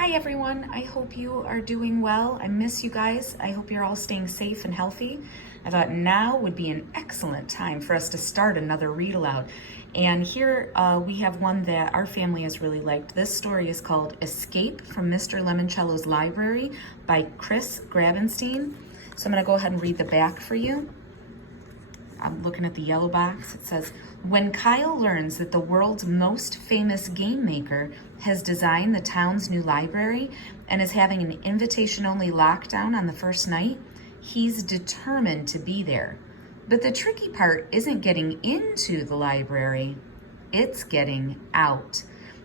Hi everyone, I hope you are doing well. I miss you guys. I hope you're all staying safe and healthy. I thought now would be an excellent time for us to start another read aloud. And here we have one that our family has really liked. This story is called Escape from Mr. Lemoncello's Library by Chris Grabenstein. So I'm gonna go ahead and read the back for you. I'm looking at the yellow box. It says, when Kyle learns that the world's most famous game maker has designed the town's new library and is having an invitation-only lockdown on the first night, he's determined to be there. But the tricky part isn't getting into the library, it's getting out.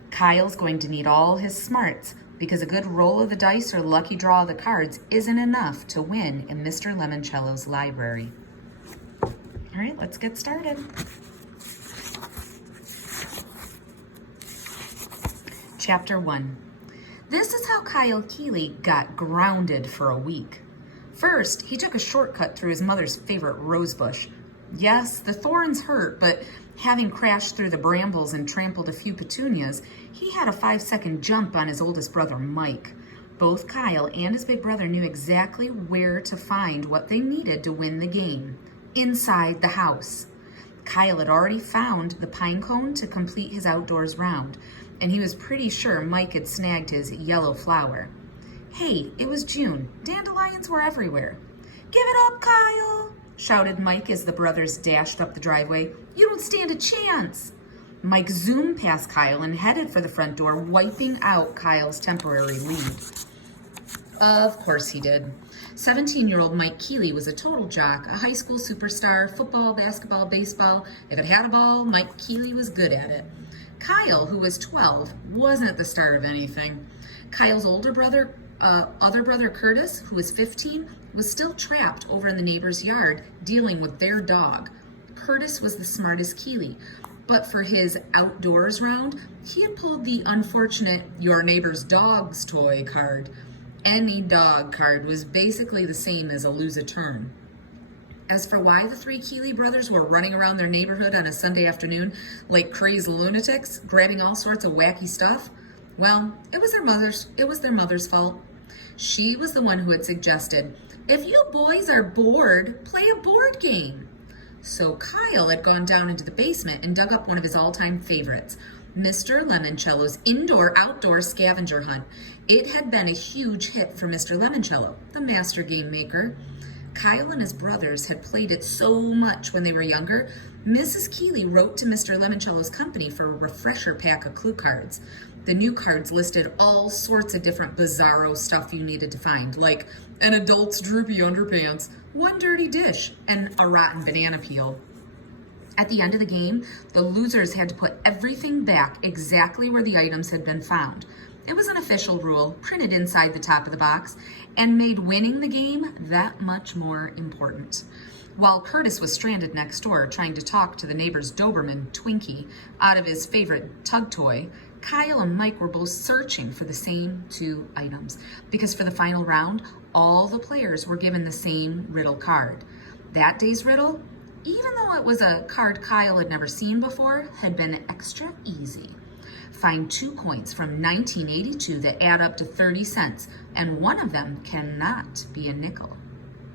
Kyle's going to need all his smarts because a good roll of the dice or lucky draw of the cards isn't enough to win in Mr. Lemoncello's library. All right, let's get started. Chapter 1. This is how Kyle Keeley got grounded for a week. First, he took a shortcut through his mother's favorite rose bush. Yes, the thorns hurt, but having crashed through the brambles and trampled a few petunias, he had a 5-second jump on his oldest brother, Mike. Both Kyle and his big brother knew exactly where to find what they needed to win the game. Inside the house. Kyle had already found the pine cone to complete his outdoors round, and he was pretty sure Mike had snagged his yellow flower. Hey, it was June. Dandelions were everywhere. Give it up, Kyle, shouted Mike as the brothers dashed up the driveway. You don't stand a chance. Mike zoomed past Kyle and headed for the front door, wiping out Kyle's temporary lead. Of course he did. 17-year-old Mike Keeley was a total jock, a high school superstar, football, basketball, baseball. If it had a ball, Mike Keeley was good at it. Kyle, who was 12, wasn't at the start of anything. Kyle's other brother Curtis, who was 15, was still trapped over in the neighbor's yard dealing with their dog. Curtis was the smartest Keeley, but for his outdoors round, he had pulled the unfortunate your neighbor's dog's toy card. Any dog card was basically the same as a lose a turn. As for why the three Keeley brothers were running around their neighborhood on a Sunday afternoon like crazed lunatics, grabbing all sorts of wacky stuff, well, it was their mother's fault. She was the one who had suggested, if you boys are bored, play a board game. So Kyle had gone down into the basement and dug up one of his all-time favorites, Mr. Lemoncello's indoor-outdoor scavenger hunt. It had been a huge hit for Mr. Lemoncello, the master game maker. Kyle and his brothers had played it so much when they were younger, Mrs. Keeley wrote to Mr. Lemoncello's company for a refresher pack of clue cards. The new cards listed all sorts of different bizarro stuff you needed to find, like an adult's droopy underpants, one dirty dish, and a rotten banana peel. At the end of the game, the losers had to put everything back exactly where the items had been found. It was an official rule, printed inside the top of the box, and made winning the game that much more important. While Curtis was stranded next door trying to talk to the neighbor's Doberman, Twinkie, out of his favorite tug toy, Kyle and Mike were both searching for the same two items, because for the final round, all the players were given the same riddle card. That day's riddle, even though it was a card Kyle had never seen before, had been extra easy. Find 2 coins from 1982 that add up to 30 cents, and one of them cannot be a nickel.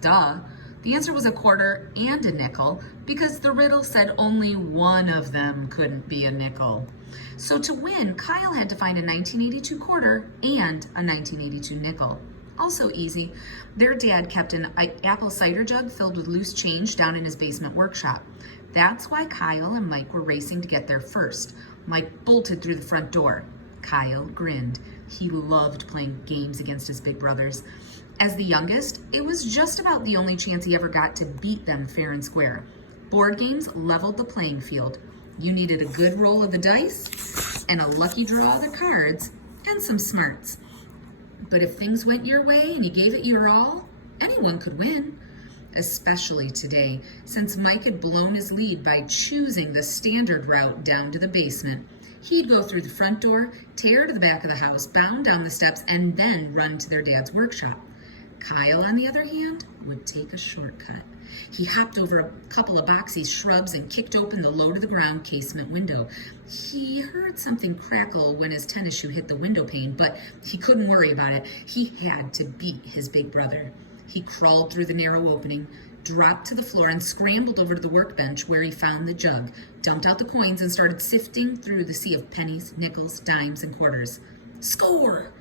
Duh. The answer was a quarter and a nickel because the riddle said only one of them couldn't be a nickel. So to win, Kyle had to find a 1982 quarter and a 1982 nickel. Also easy. Their dad kept an apple cider jug filled with loose change down in his basement workshop. That's why Kyle and Mike were racing to get there first. Mike bolted through the front door. Kyle grinned. He loved playing games against his big brothers. As the youngest, it was just about the only chance he ever got to beat them fair and square. Board games leveled the playing field. You needed a good roll of the dice and a lucky draw of the cards and some smarts. But if things went your way and you gave it your all, anyone could win. Especially today, since Mike had blown his lead by choosing the standard route down to the basement. He'd go through the front door, tear to the back of the house, bound down the steps, and then run to their dad's workshop. Kyle, on the other hand, would take a shortcut. He hopped over a couple of boxy shrubs and kicked open the low-to-the-ground casement window. He heard something crackle when his tennis shoe hit the window pane, but he couldn't worry about it. He had to beat his big brother. He crawled through the narrow opening, dropped to the floor, and scrambled over to the workbench where he found the jug, dumped out the coins, and started sifting through the sea of pennies, nickels, dimes, and quarters. Score!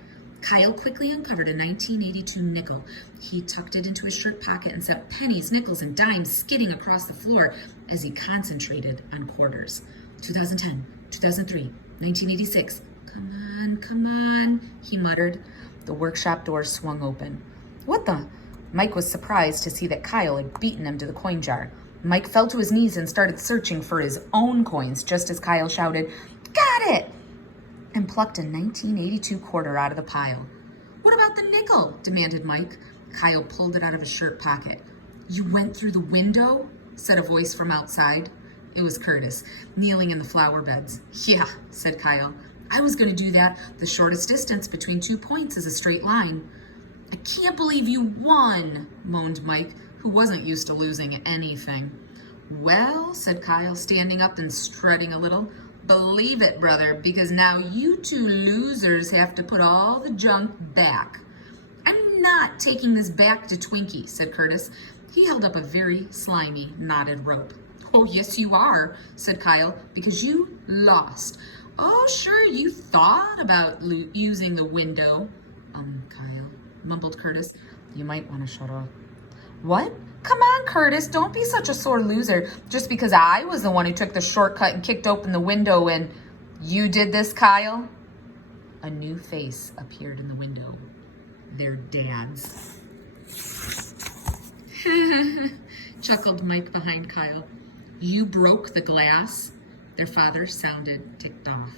Kyle quickly uncovered a 1982 nickel. He tucked it into his shirt pocket and sent pennies, nickels, and dimes skidding across the floor as he concentrated on quarters. 2010, 2003, 1986. Come on, he muttered. The workshop door swung open. What the? Mike was surprised to see that Kyle had beaten him to the coin jar. Mike fell to his knees and started searching for his own coins just as Kyle shouted, "Got it!" and plucked a 1982 quarter out of the pile. What about the nickel? Demanded Mike. Kyle pulled it out of his shirt pocket. You went through the window? Said a voice from outside. It was Curtis, kneeling in the flower beds. Yeah, said Kyle. I was going to do that. The shortest distance between 2 points is a straight line. I can't believe you won, moaned Mike, who wasn't used to losing anything. Well, said Kyle, standing up and strutting a little, believe it, brother, because now you two losers have to put all the junk back. I'm not taking this back to Twinkie, said Curtis. He held up a very slimy, knotted rope. Oh, yes, you are, said Kyle, because you lost. Oh, sure, you thought about using the window. Kyle, mumbled Curtis. You might want to shut up. What? Come on, Curtis, don't be such a sore loser just because I was the one who took the shortcut and kicked open the window and you did this, Kyle? A new face appeared in the window. Their dad's. Chuckled Mike behind Kyle. You broke the glass? Their father sounded ticked off.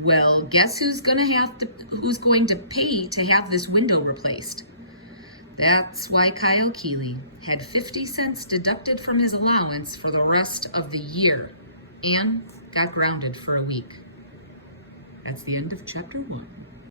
Well, guess who's going to pay to have this window replaced? That's why Kyle Keeley had 50 cents deducted from his allowance for the rest of the year and got grounded for a week. That's the end of chapter 1.